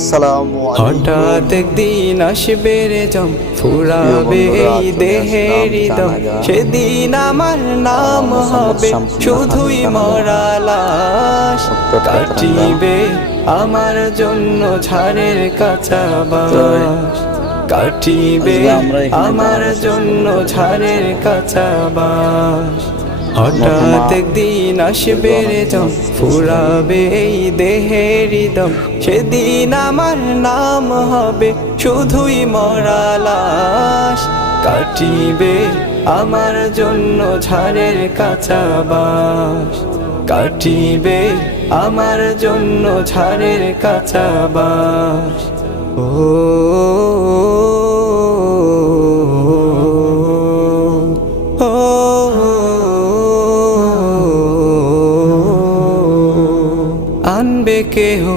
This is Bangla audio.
আসসালামু আলাইকুম। হঠাৎ একদিন আসবে রে জম, ফুরাবে এই দেহের দম, সেদিন আমার নাম হবে শুধুই মরা লাশ। কাটিবে আমার জন্য ঝাড়ের কাঁচা বাঁশ, কাটিবে আমার জন্য ঝাড়ের কাঁচা বাঁশ। হঠাৎ একদিন আসবে রে জম, ফুরাবে এই দেহের দম, সেদিন আমার নাম হবে শুধুই মরা লাশ। কাটিবে আমার জন্য ঝাড়ের কাঁচা বাঁশ, কাটিবে আমার জন্য ঝাড়ের কাঁচা বাঁশ। ও আনবে কে হো